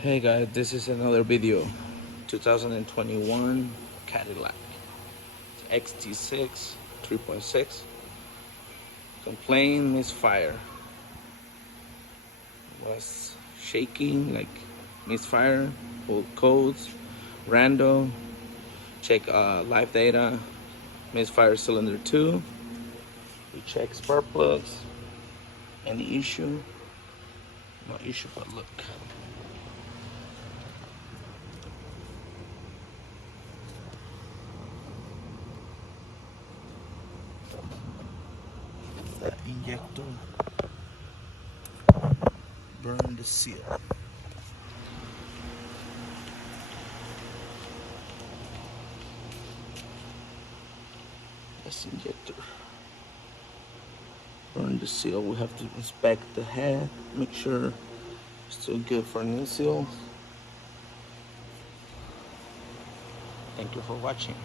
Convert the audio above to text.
Hey guys, this is another video. 2021 Cadillac XT6 3.6. Complaint misfire. Was shaking like misfire. Pulled codes. Random. Check live data. Misfire cylinder 2. We check spark plugs. Any issue? No issue, but look. That injector burn the seal. This injector burn the seal. We have to inspect the head, make sure it's still good for new seals. Thank you for watching.